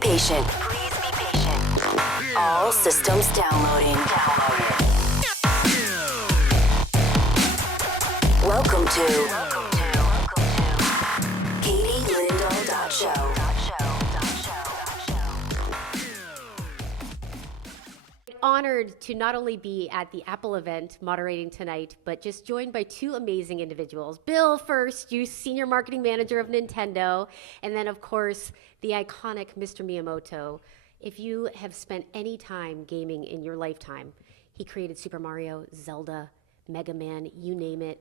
patient. All systems downloading. Welcome to Katie Linendoll Show. Honored to not only be at the Apple event moderating tonight, but just joined by two amazing individuals. Bill first, you senior marketing manager of Nintendo, and then of course the iconic Mr. Miyamoto. If you have spent any time gaming in your lifetime, he created Super Mario, Zelda, Mega Man, you name it.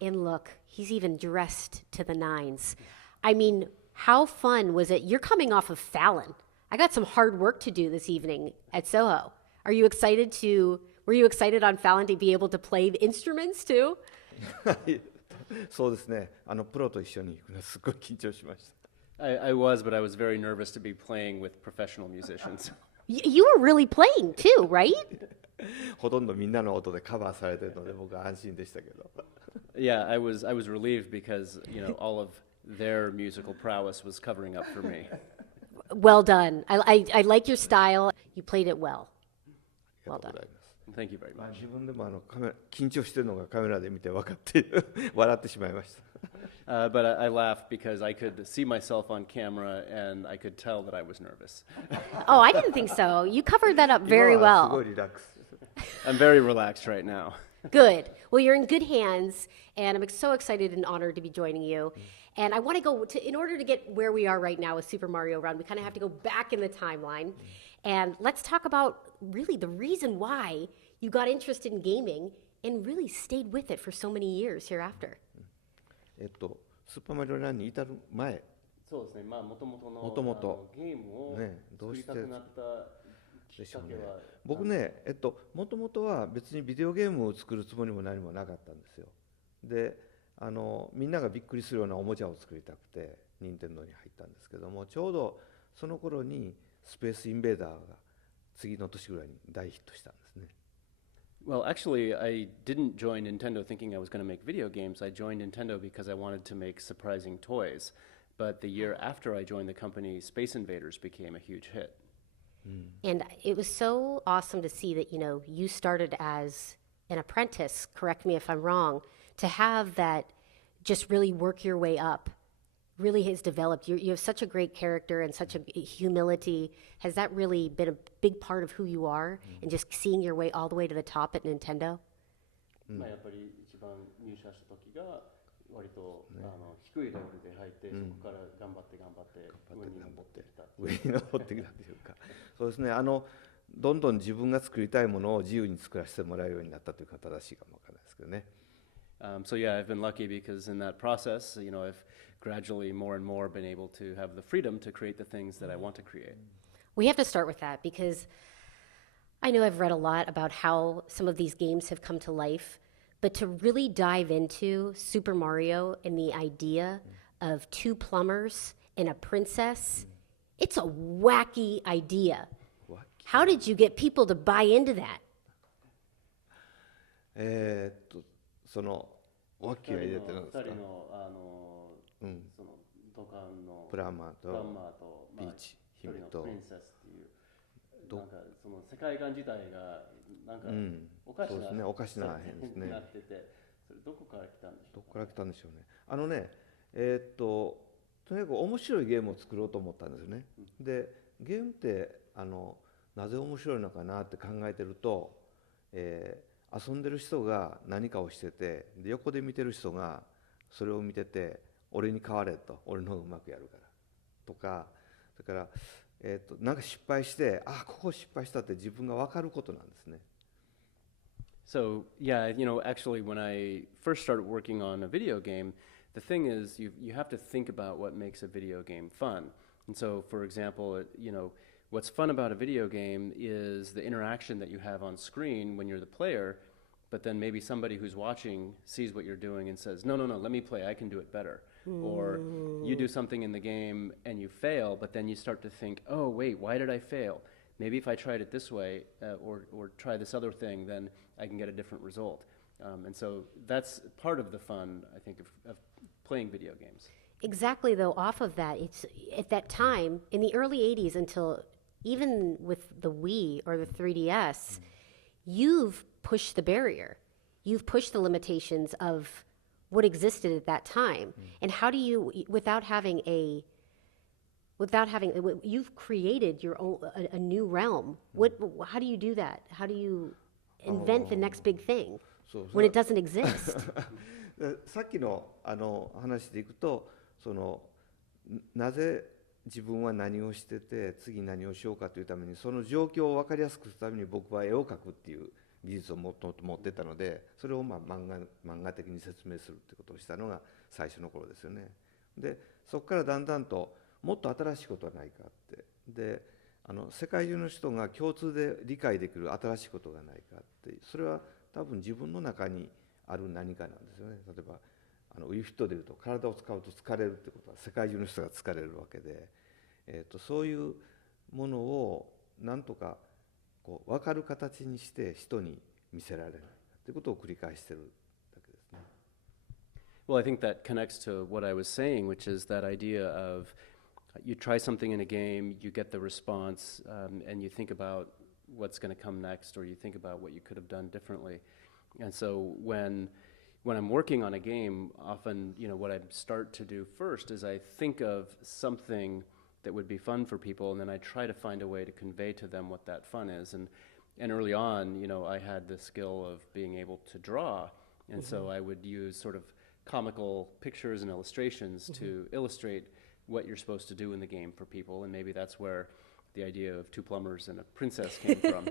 And look, he's even dressed to the nines. I mean, how fun was it? You're coming off of Fallon. I got some hard work to do this evening at Soho. Were you excited on Fallon to be able to play the instruments too? そうですね。プロと一緒に行くのすごい緊張しました。I was, but I was very nervous to be playing with professional musicians. You were really playing too, right? ほとんどみんなの音でカバーされてるので僕は安心でしたけど。Yeah, I was relieved because, all of their musical prowess was covering up for me. Well done. I like your style. You played it well. ありがとうございます。Thank you very much. 自分でも緊張してるのがカメラで見て分かって笑ってしまいました。But I laughed because I could see myself on camera and I could tell that I was nervous. Oh, I didn't think so. You covered that up very 今はすご well. いリラックス。I'm very relaxed right now. Good. Well, you're in good hands, and I'm so excited and honored to be joining you. And I want to go in order to get where we are right now with Super Mario Run, we kind of have to go back in the timeline. And let's talk about really the reason why you got interested in gaming and really stayed with it for so many years hereafter. スーパーマリオランに至る前、そうですね。まあ元々の元々ゲームを作りたくなったきっかけは、僕ね、もともとは別にビデオゲームを作るつもりも何もなかったんですよ。で、みんながびっくりするようなおもちゃを作りたくて任天堂に入ったんですけども、ちょうどその頃にスペースインベーダーが次の年ぐらいに大ヒットしたんですね。Well, actually, I didn't join Nintendo thinking I was going to make video games. I joined Nintendo because I wanted to make surprising toys. But the year after I joined the company, Space Invaders became a huge hit. And it was so awesome to see that, you started as an apprentice, correct me if I'm wrong, to have that just really work your way up really has developed. You have such a great character and such a humility. Has that really been a big part of who you are and just seeing your way all the way to the top at Nintendo? まあやっぱり一番入社した時が割と低いレベルで入ってそこから頑張って上に登ってきた。上に登ってきたというか、そうですね。どんどん自分が作りたいものを自由に作らせてもらうようになったというか正しいかもわからないですけどね。So yeah, I've been lucky because in that process, I've gradually more and more been able to have the freedom to create the things that I want to create. We have to start with that because I know I've read a lot about how some of these games have come to life, but to really dive into Super Mario and the idea of two plumbers and a princess, it's a wacky idea. How did you get people to buy into that? そのワッキーが入れてるんですか。2人のその土管のプランマーとピーチ姫とプリンセスっていうなんかその世界観自体がなんかおかしな、そうですね、おかしな変ですね。なってて、それどこから来たんでしょうか。どこから来たんでしょうね。とにかく面白いゲームを作ろうと思ったんですよね。で、ゲームってなぜ面白いのかなって考えてると、遊んでる人が何かをしてて、で横で見てる人がそれを見てて、俺に代われと、俺の方がうまくやるからとか、それからなんか失敗して、ここ失敗したって自分が分かることなんですね。So yeah, actually when I first started working on a video game, the thing is you have to think about what makes a video game fun. And so for example, what's fun about a video game is the interaction that you have on screen when you're the player, but then maybe somebody who's watching sees what you're doing and says, no, let me play, I can do it better. Or you do something in the game and you fail, but then you start to think, oh, wait, why did I fail? Maybe if I tried it this way or try this other thing, then I can get a different result. And so that's part of the fun, I think, of playing video games. exactly though, off of that, it's at that time in the early 80s until even with the Wii or the 3DS, you've pushed the barrier. You've pushed the limitations of what existed at that time. And how do you, you've created your own, a new realm. How do you do that? How do you invent the next big thing when it doesn't exist? さっきの話でいくと、なぜ自分は何をしてて次何をしようかというために、その状況を分かりやすくするために僕は絵を描くっていう技術をもっと持ってたので、それを漫画的に説明するってことをしたのが最初の頃ですよね。でそこからだんだんともっと新しいことはないかって、で世界中の人が共通で理解できる新しいことがないかって、それは多分自分の中にある何かなんですよね。例えばウィフットでいうと、体を使うと疲れるってことは世界中の人が疲れるわけで、そういうものをなんとかこう分かる形にして人に見せられないということを繰り返しているだけですね。Well, I think that connects to what I was saying, which is that idea of you try something in a game, you get the response, and you think about what's going to come next, or you think about what you could have done differently. And so when I'm working on a game, often, what I start to do first is I think of something that would be fun for people, and then I try to find a way to convey to them what that fun is. And early on, I had the skill of being able to draw, and so I would use sort of comical pictures and illustrations to illustrate what you're supposed to do in the game for people, and maybe that's where the idea of two plumbers and a princess came from.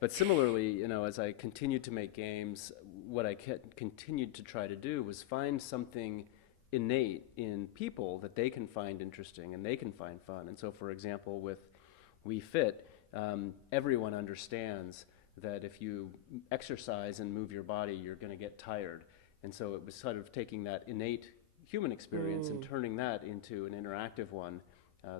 But similarly, as I continued to make games, what I continued to try to do was find something innate in people that they can find interesting and they can find fun. And so, for example, with Wii Fit, everyone understands that if you exercise and move your body, you're going to get tired. And so it was sort of taking that innate human experience and turning that into an interactive one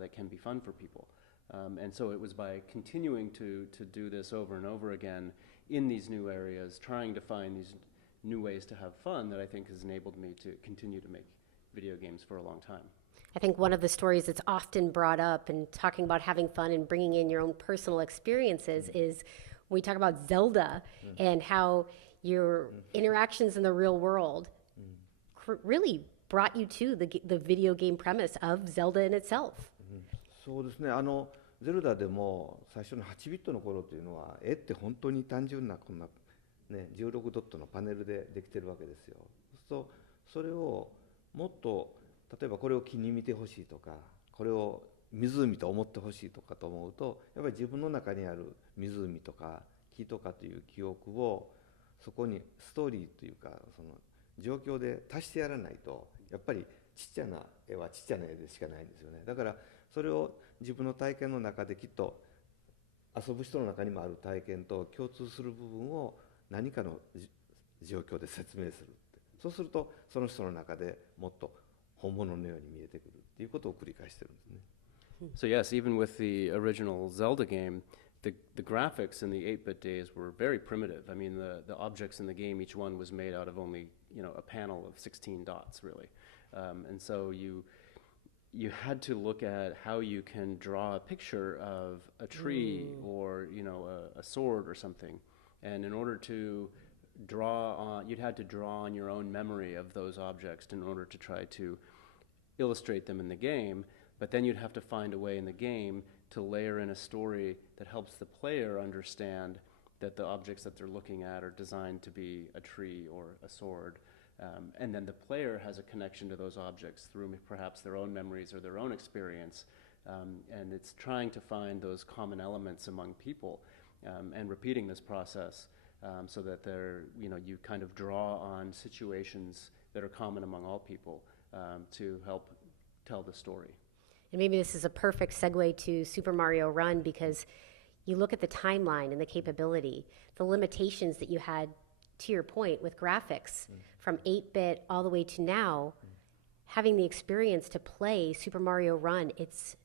that can be fun for people. And so it was by continuing to do this over and over again in these new areas, trying to find these new ways to have fun, that I think has enabled me to continue to make video games for a long time. I think one of the stories that's often brought up in talking about having fun and bringing in your own personal experiences is when we talk about Zelda and how your interactions in the real world really brought you to the video game premise of Zelda in itself. そうですね。ゼルダでも最初の8ビットの頃というのは、絵って本当に単純なこんなね16ドットのパネルでできてるわけですよ。そうするとそれをもっと、例えばこれを木に見てほしいとか、これを湖と思ってほしいとかと思うと、やっぱり自分の中にある湖とか木とかという記憶をそこにストーリーというか、その状況で足してやらないと、やっぱりちっちゃな絵はちっちゃな絵でしかないんですよね。だからそれを自分の体験の中できっと遊ぶ人の中にもある体験と共通する部分を何かの状況で説明するって、そうするとその人の中でもっと本物のように見えてくるっていうことを繰り返してるんですね。So yes, even with the original Zelda game, the graphics in the 8-bit days were very primitive. I mean, the objects in the game, each one was made out of only, a panel of 16 dots, really. And so you had to look at how you can draw a picture of a tree or, a sword or something. And in order to draw on, you'd had to draw on your own memory of those objects in order to try to illustrate them in the game. But then you'd have to find a way in the game to layer in a story that helps the player understand that the objects that they're looking at are designed to be a tree or a sword. And then the player has a connection to those objects through perhaps their own memories or their own experience. And it's trying to find those common elements among people and repeating this process so that you kind of draw on situations that are common among all people to help tell the story. And maybe this is a perfect segue to Super Mario Run, because you look at the timeline and the capability, the limitations that you had, to your point, with graphics from 8-bit all the way to now, having the experience to play Super Mario Run, it's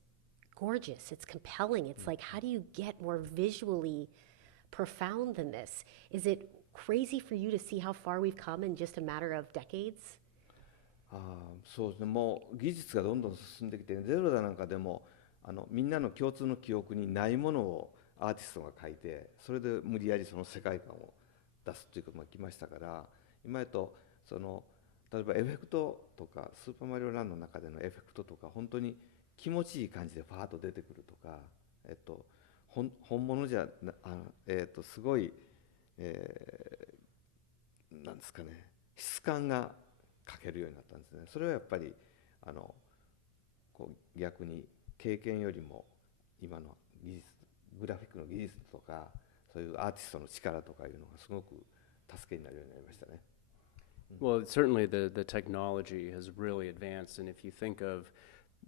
gorgeous, it's compelling. It's like, how do you get more visually profound than this? Is it crazy for you to see how far we've come in just a matter of decades? そうですね、もう技術がどんどん進んできて、ゼルダなんかでもみんなの共通の記憶にないものをアーティストが書いて、それで無理やりその世界観を出すということが来ましたから、今やと例えばエフェクトとか、スーパーマリオランドの中でのエフェクトとか、本当に気持ちいい感じでファーッと出てくるとか、本物じゃすごい、なんですかね、質感が書けるようになったんですね。それはやっぱり逆に経験よりも今の技術、グラフィックの技術とか、そういうアーティストの力とかいうのがすごく助けになるようになりましたね。Well, certainly the technology has really advanced, and if you think of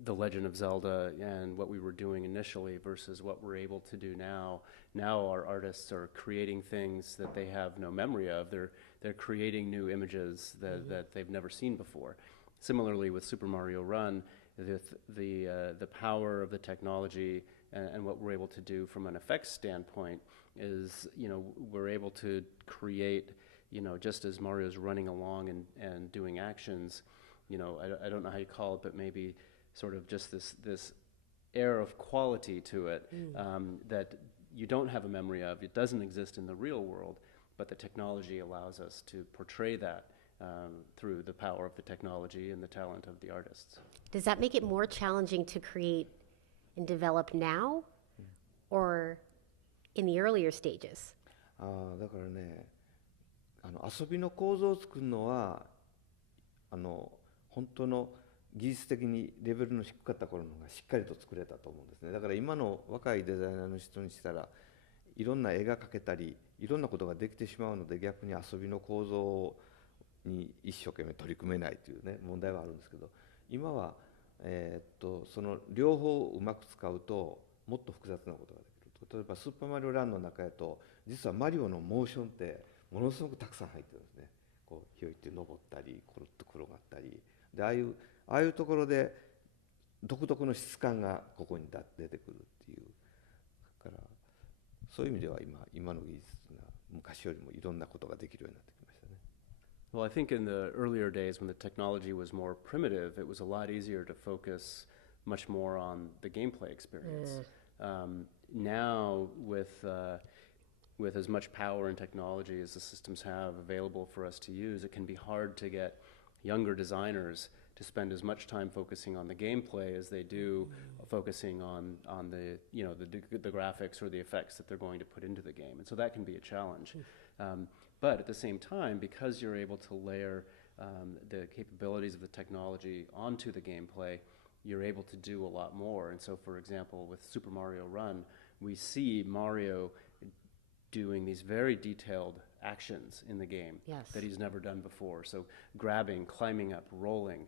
The Legend of Zelda and what we were doing initially versus what we're able to do now our artists are creating things that they have no memory of. They're creating new images that they've never seen before. Similarly with Super Mario Run, the power of the technology and what we're able to do from an effects standpoint is, we're able to create, just as Mario's running along and doing actions, I don't know how you call it, but maybe sort of just this air of quality to it that you don't have a memory of. It doesn't exist in the real world, but the technology allows us to portray that through the power of the technology and the talent of the artists. Does that make it more challenging to create and develop now or in the earlier stages? だからね、遊びの構造を作るのは本当の技術的にレベルの低かった頃の方がしっかりと作れたと思うんですね。だから今の若いデザイナーの人にしたら、いろんな絵が描けたりいろんなことができてしまうので、逆に遊びの構造に一生懸命取り組めないというね、問題はあるんですけど、今は、その両方をうまく使うともっと複雑なことができる。例えばスーパーマリオランドの中へと、実はマリオのモーションってものすごくたくさん入ってるんですね。こうひょいって登ったりコロッと転がったりで、ああいうところで独特の質感がここに出てくるっていう。だからそういう意味では今の技術が昔よりもいろんなことができるようになってきましたね。Well, I think in the earlier days when the technology was more primitive, it was a lot easier to focus much more on the gameplay experience. Now, with as much power and technology as the systems have available for us to use, it can be hard to get younger designers to spend as much time focusing on the gameplay as they do focusing on the the graphics or the effects that they're going to put into the game, and so that can be a challenge. But at the same time, because you're able to layer the capabilities of the technology onto the gameplay, you're able to do a lot more. And so, for example, with Super Mario Run, we see Mario doing these very detailed actions in the game that he's never done before. So grabbing, climbing up, rolling,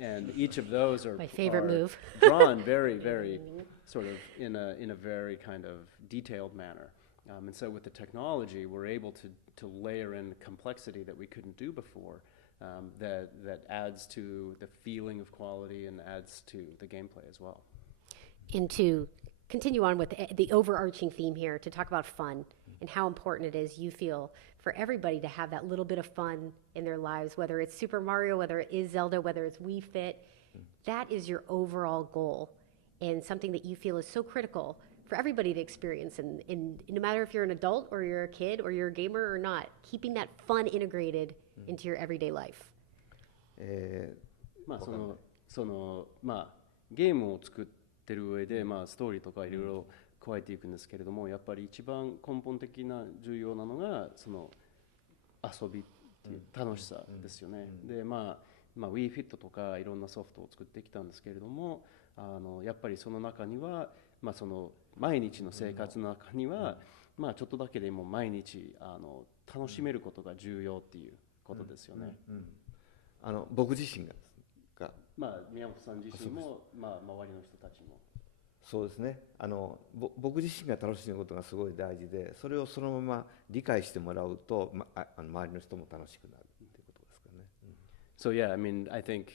and each of those are my favorite move. drawn very, very sort of in a very kind of detailed manner. And so with the technology, we're able to layer in complexity that we couldn't do before. That adds to the feeling of quality and adds to the gameplay as well. And to continue on with the overarching theme here, to talk about fun and how important it is, you feel, for everybody to have that little bit of fun in their lives, whether it's Super Mario, whether it is Zelda, whether it's Wii Fit. That is your overall goal and something that you feel is so critical for everybody to experience. And no matter if you're an adult or you're a kid or you're a gamer or not, keeping that fun integrated into your everyday life. まあゲームを作ってる上でストーリーとかいろいろ加えていくんですけれども、やっぱり一番根本的な重要なのがその遊びっていう楽しさですよね。でWii Fit とかいろんなソフトを作ってきたんですけれども、やっぱりその中にはその毎日の生活の中にはちょっとだけでも毎日楽しめることが重要っていうことですよね。僕自身が宮本さん自身も周りの人たちも。そうですね。僕自身が楽しむことがすごい大事で、それをそのまま理解してもらうと、周りの人も楽しくなるっていうことですかね。So yeah, I mean, I think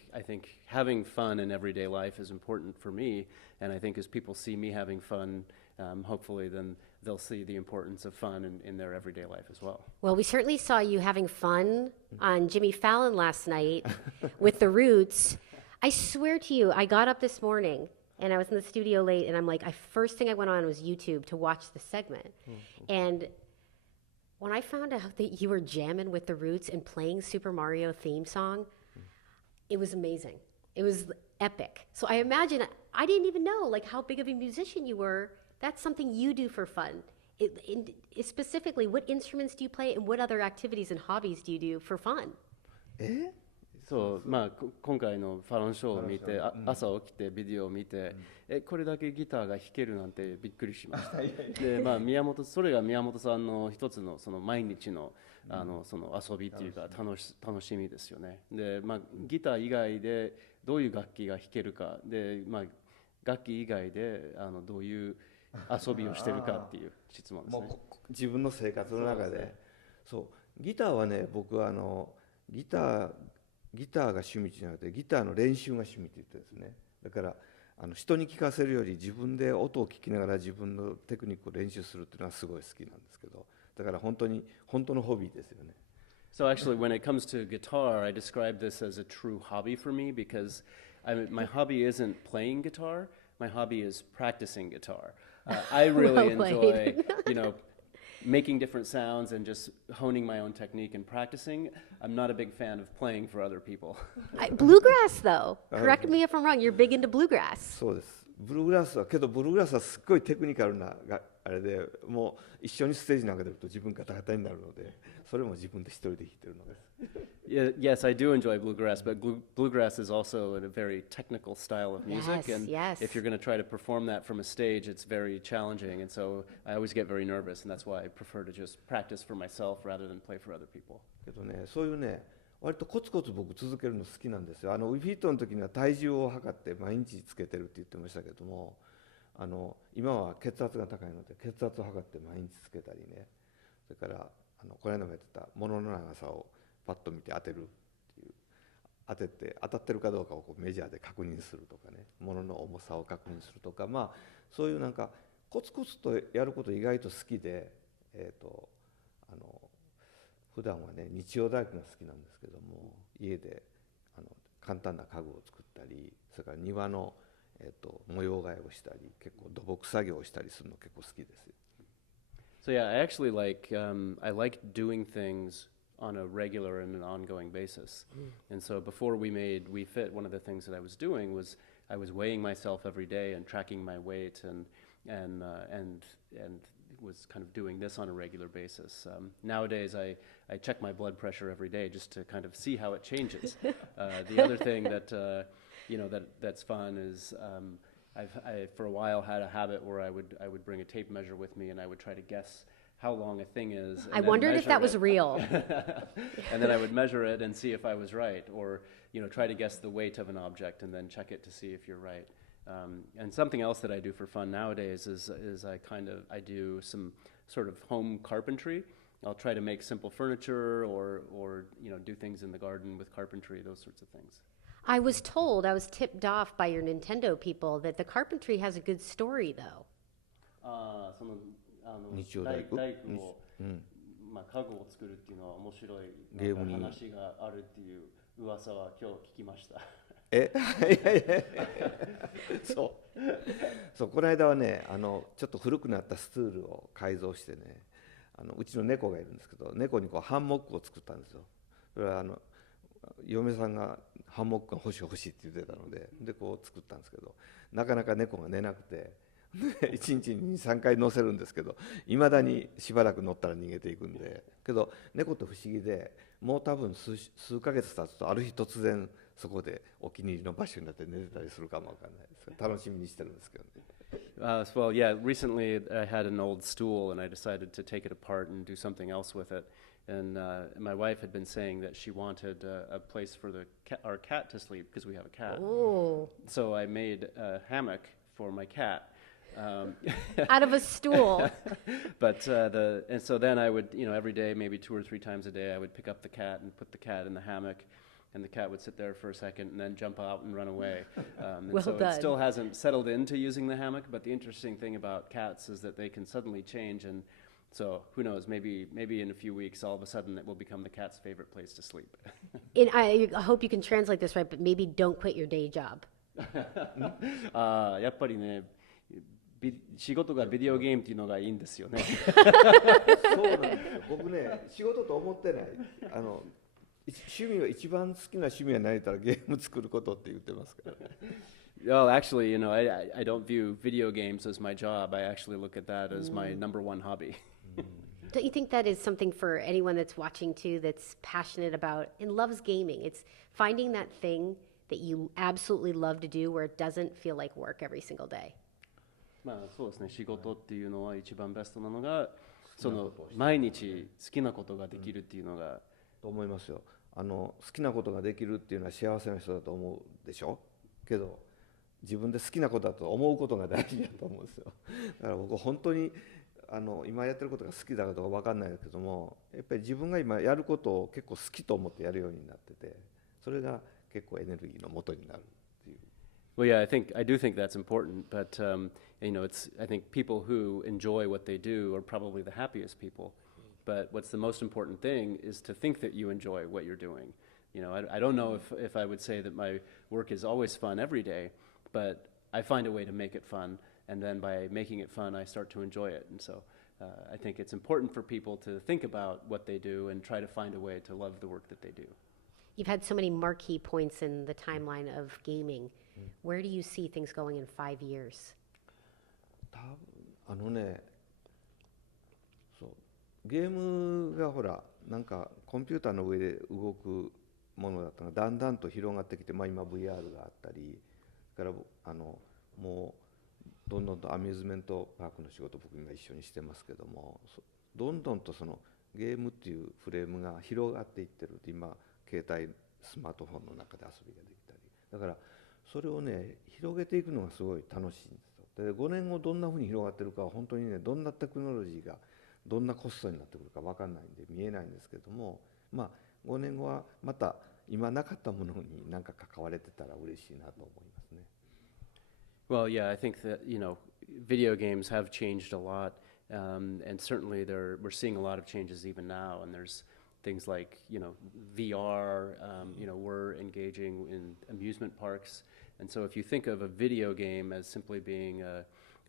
having fun in everyday life is important for me, and I think as people see me having fun, hopefully then they'll see the importance of fun in their everyday life as well. Well, we certainly saw you having fun on Jimmy Fallon last night with the Roots. I swear to you, I got up this morning and I was in the studio late, and I'm like, first thing I went on was YouTube to watch the segment. And when I found out that you were jamming with the Roots and playing Super Mario theme song, it was amazing. It was epic. So I imagine, I didn't even know like how big of a musician you were. That's something you do for fun. Specifically, what instruments do you play, and what other activities and hobbies do you do for fun? そう、今回のファロンショーを見て、朝起きてビデオを見て、これだけギターが弾けるなんてびっくりしました。で、それが宮本さんの一つのその毎日のその遊びっていうか楽しみですよね。で、ギター以外でどういう楽器が弾けるかで、楽器以外でどういう遊びをしてるかっていう質問ですね。自分の生活の中で、そうギターはね、僕はギターが趣味じゃなくてギターの練習が趣味って言ってですね。だから人に聞かせるより自分で音を聞きながら自分のテクニックを練習するっていうのはすごい好きなんですけど、だから本当のホビーですよね。So actually, when it comes to guitar, I describe this as a true hobby for me because my hobby isn't playing guitar. My hobby is practicing guitar. I really enjoy, making different sounds and just honing my own technique and practicing. I'm not a big fan of playing for other people. Bluegrass, though. Correct me if I'm wrong. You're big into bluegrass. そうです。ブルーグラスはすっごいテクニカルなあれで、もう一緒にステージなんか出ると自分ガタガタになるので、それも自分で一人で弾いてるのです。Yes, I do enjoy bluegrass, but bluegrass is also a very technical style of music, and if you're going to try to perform that from a stage, it's very challenging, and so I always get very nervous, and that's why I prefer to just practice for myself rather than play for other people. けどね、そういうね、割とコツコツ僕続けるの好きなんですよ。ウィフィットの時には体重を測って毎日つけてるって言ってましたけども、今は血圧が高いので血圧を測って毎日つけたりね、それからこの間もやってた物の長さをパッと見て当てるっていう、当たってるかどうかをこうメジャーで確認するとかね、物の重さを確認するとか、そういうなんかコツコツとやること意外と好きで、普段はね日曜大工が好きなんですけども、家で簡単な家具を作ったり、それから庭の、模様替えをしたり、結構土木作業をしたりするの結構好きですよ。So yeah, I actually I like doing things on a regular and an ongoing basis. And so before we made We Fit, one of the things that I was doing was I was weighing myself every day and tracking my weight and was kind of doing this on a regular basis. Nowadays, I check my blood pressure every day just to kind of see how it changes. The other thing that's fun is I for a while had a habit where I would bring a tape measure with me and I would try to guess how long a thing is. I wondered if that was real. And then I would measure it and see if I was right, or try to guess the weight of an object and then check it to see if you're right. And something else that I do for fun nowadays is I do some sort of home carpentry. I'll try to make simple furniture or do things in the garden with carpentry, those sorts of things. I was tipped off by your Nintendo people that the Carpentry has a good story, though. 日曜大工、家具を作るっていうのは面白い話があるっていう噂は今日聞きました。そうこの間はね、ちょっと古くなったスツールを改造してね、うちの猫がいるんですけど、猫にこうハンモックを作ったんですよ。それは嫁さんがハンモックが欲しいって言ってたので、こう作ったんですけど、なかなか猫が寝なくて1日に 2,3 回乗せるんですけど、いまだにしばらく乗ったら逃げていくんで、けど猫って不思議で、もう多分数ヶ月経つとある日突然そこでお気に入りの場所になって寝てたりするかもわかんないです。楽しみにしてるんですけどね。Well, yeah, recently I had an old stool and I decided to take it apart and do something else with it. And my wife had been saying that she wanted a place for our cat to sleep because we have a cat. Ooh. So I made a hammock for my cat. Out of a stool. And so then I would, every day, maybe 2 or 3 times a day, I would pick up the cat and put the cat in the hammock and the cat would sit there for a second and then jump out and run away. And Well so done. it still hasn't settled into using the hammock, but the interesting thing about cats is that they can suddenly change, and so who knows, maybe in a few weeks all of a sudden it will become the cat's favorite place to sleep. And I hope you can translate this right, but maybe don't quit your day job. やっぱりね、仕事がビデオゲームっていうのがいいんですよね。そうなんですよ。僕ね、仕事と思ってない。趣味は一番好きな趣味は何言ったらゲーム作ることって言ってますから。Well, actually, I don't view video games as my job. I actually look at that as my number one hobby. Don't you think that is something for anyone that's watching too, that's passionate about and loves gaming? It's finding that thing that you absolutely love to do where it doesn't feel like work every single day. まあそうですね、仕事っていうのは一番ベストなのが、その毎日好きなことができるっていうのが。と思いますよ。好きなことができるっていうのは幸せな人だと思うでしょ。けど自分で好きなことだと思うことが大事だと思うんですよ。だから僕本当に今やってることが好きだかどうか分かんないですけども、やっぱり自分が今やることを結構好きと思ってやるようになってて、それが結構エネルギーの元になるっていう。Well, yeah, I do think that's important, but I think people who enjoy what they do are probably the happiest people. But what's the most important thing is to think that you enjoy what you're doing. I don't know if I would say that my work is always fun every day, but I find a way to make it fun, and then by making it fun, I start to enjoy it. And so I think it's important for people to think about what they do and try to find a way to love the work that they do. You've had so many marquee points in the timeline of gaming. Where do you see things going in 5 years? ゲームがほらなんかコンピューターの上で動くものだったのがだんだんと広がってきて、今 VR があったりからもうどんどんとアミューズメントパークの仕事僕今一緒にしてますけども、どんどんとそのゲームっていうフレームが広がっていってる。今携帯スマートフォンの中で遊びができたり、だからそれをね広げていくのがすごい楽しいんですよ。で5年後どんなふうに広がってるかは本当にね、どんなテクノロジーがどんなコストになってくるか分かんないんで見えないんですけども、まあ5年後はまた今なかったものに何か関われてたら嬉しいなと思いますね。Well, yeah, I think that video games have changed a lot, and certainly we're seeing a lot of changes even now. And there's things like VR. We're engaging in amusement parks, and so if you think of a video game as simply being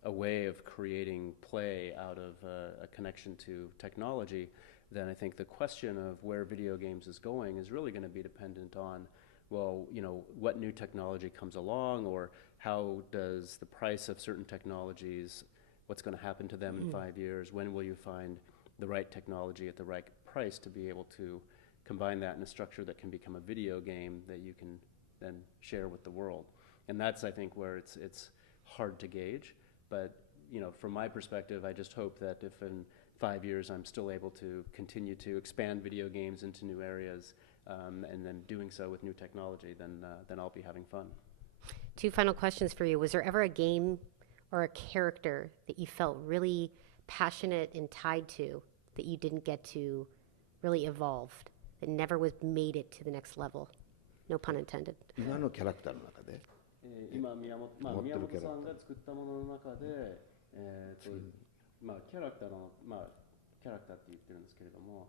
a way of creating play out of a connection to technology, then I think the question of where video games is going is really going to be dependent on, what new technology comes along, or how does the price of certain technologies, what's going to happen to them in 5 years, when will you find the right technology at the right price to be able to combine that in a structure that can become a video game that you can then share with the world. And that's, I think, where it's hard to gauge. But from my perspective, I just hope that if in 5 years I'm still able to continue to expand video games into new areas, and then doing so with new technology, then I'll be having fun. 2 final questions for you. Was there ever a game or a character that you felt really passionate and tied to that you didn't get to really evolve, that never made it to the next level? No pun intended. 今のキャラクターの中で今宮本さんが作ったものの中で、キャラクターって言ってるんですけれども、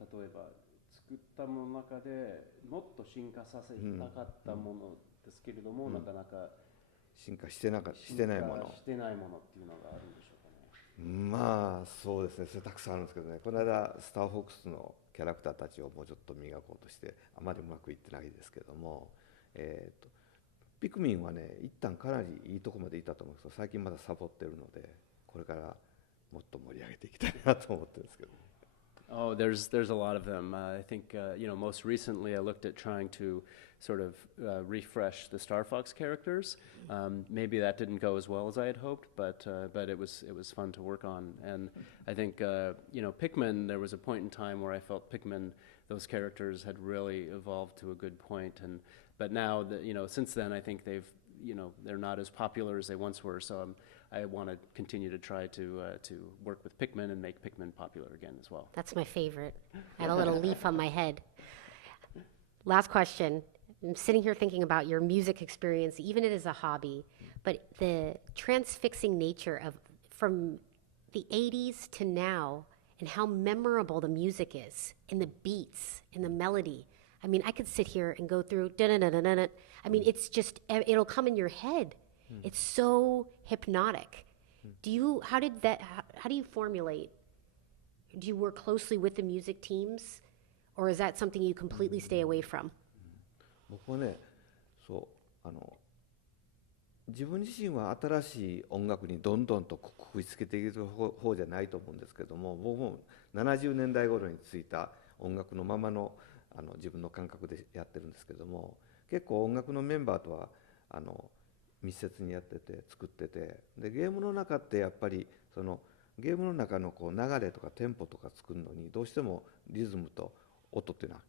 例えば作ったものの中でもっと進化させたかったものですけれども、なかなか進化してないものっていうのがあるんでしょうかね。まあそうですね、それたくさんあるんですけどね、この間スターフォックスのキャラクターたちをもうちょっと磨こうとしてあまりうまくいってないですけども、ピクミンはね一旦かなりいいとこまでいったと思うんですけど、最近まだサボってるので、これからもっと盛り上げていきたいなと思ってるんですけど。Oh, there's a lot of them. I think most recently I looked at trying to sort of refresh the Star Fox characters. Maybe that didn't go as well as I had hoped, but it was fun to work on. And I think Pikmin. There was a point in time where I felt Pikmin, those characters had really evolved to a good point. But now that since then, I think they're not as popular as they once were. So I want to continue to try to work with Pikmin and make Pikmin popular again as well. That's my favorite. I have a little leaf on my head. Last question. I'm sitting here thinking about your music experience, even it is a hobby, but the transfixing nature of from the 80s to now and how memorable the music is and the beats and the melody. I mean, I could sit here and go through da-da-da-da-da. I mean, it's just, it'll come in your head. It's so hypnotic. How do you formulate? Do you work closely with the music teams, or is that something you completely stay away from? 僕はね、自分自身は新しい音楽にどんどんとくくりつけていく方じゃないと思うんですけども、僕も70年代頃についた音楽のままの自分の感覚でやってるんですけども、結構音楽のメンバーとは密接にやってて作ってて、でゲームの中ってやっぱりゲームの中のこう流れとかテンポとか作るのにどうしてもリズムと音っていうのは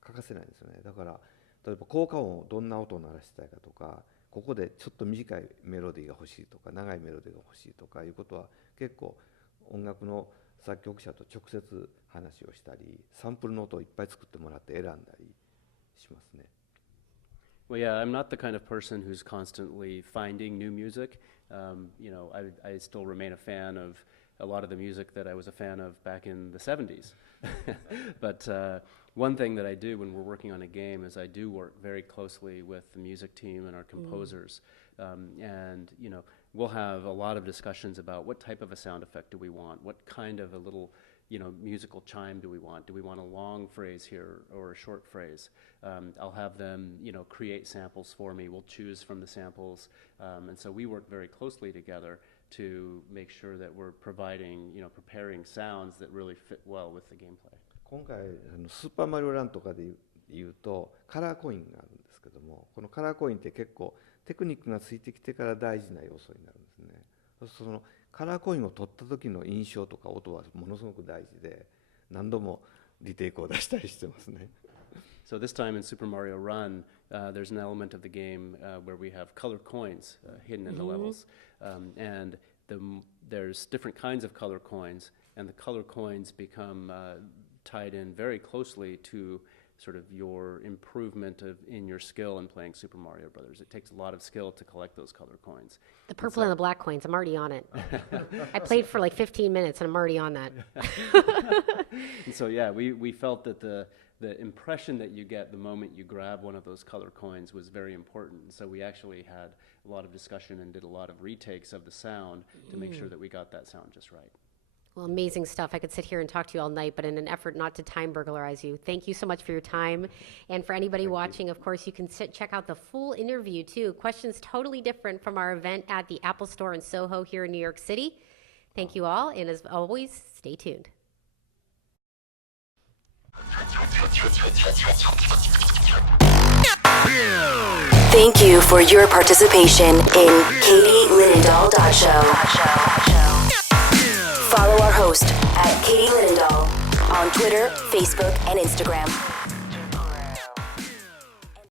欠かせないんですよね。だから例えば効果音をどんな音を鳴らしたいかとか、ここでちょっと短いメロディーが欲しいとか長いメロディーが欲しいとかいうことは結構音楽の作曲者と直接話をしたり、サンプルの音をいっぱい作ってもらって選んだりしますね。Well, yeah, I'm not the kind of person who's constantly finding new music. I still remain a fan of a lot of the music that I was a fan of back in the 70s. But one thing that I do when we're working on a game is I do work very closely with the music team and our composers. And, we'll have a lot of discussions about what type of a sound effect do we want, what kind of a little musical chime do we want? Do we want a long phrase here or a short phrase? I'll have them, create samples for me. We'll choose from the samples. And so we work very closely together to make sure that we're providing, preparing sounds that really fit well with the gameplay. 今回スーパーマリオランとかで言うとカラーコインがあるんですけども、このカラーコインって結構テクニックがついてきてから大事な要素になるんですね。そのカラーコインを取った時の印象とか音はものすごく大事で、何度もリテイクを出したりしてますね。So this time in Super Mario Run, there's an element of the game where we have colored coins hidden in the levels. And there's different kinds of color coins, and the color coins become tied in very closely to sort of your improvement in your skill in playing Super Mario Brothers. It takes a lot of skill to collect those color coins. The purple and the black coins, I'm already on it. I played for like 15 minutes and I'm already on that. And so, yeah, we felt that the impression that you get the moment you grab one of those color coins was very important. And so we actually had a lot of discussion and did a lot of retakes of the sound to make sure that we got that sound just right. Well, amazing stuff. I could sit here and talk to you all night, but in an effort not to time burglarize you, thank you so much for your time. And for anybody watching, of course, you can check out the full interview, too. Questions totally different from our event at the Apple Store in Soho here in New York City. Thank you all, and as always, stay tuned. Thank you for your participation in Katie Linendoll Show. Follow our host at Katie Linendoll on Twitter, Facebook, and Instagram.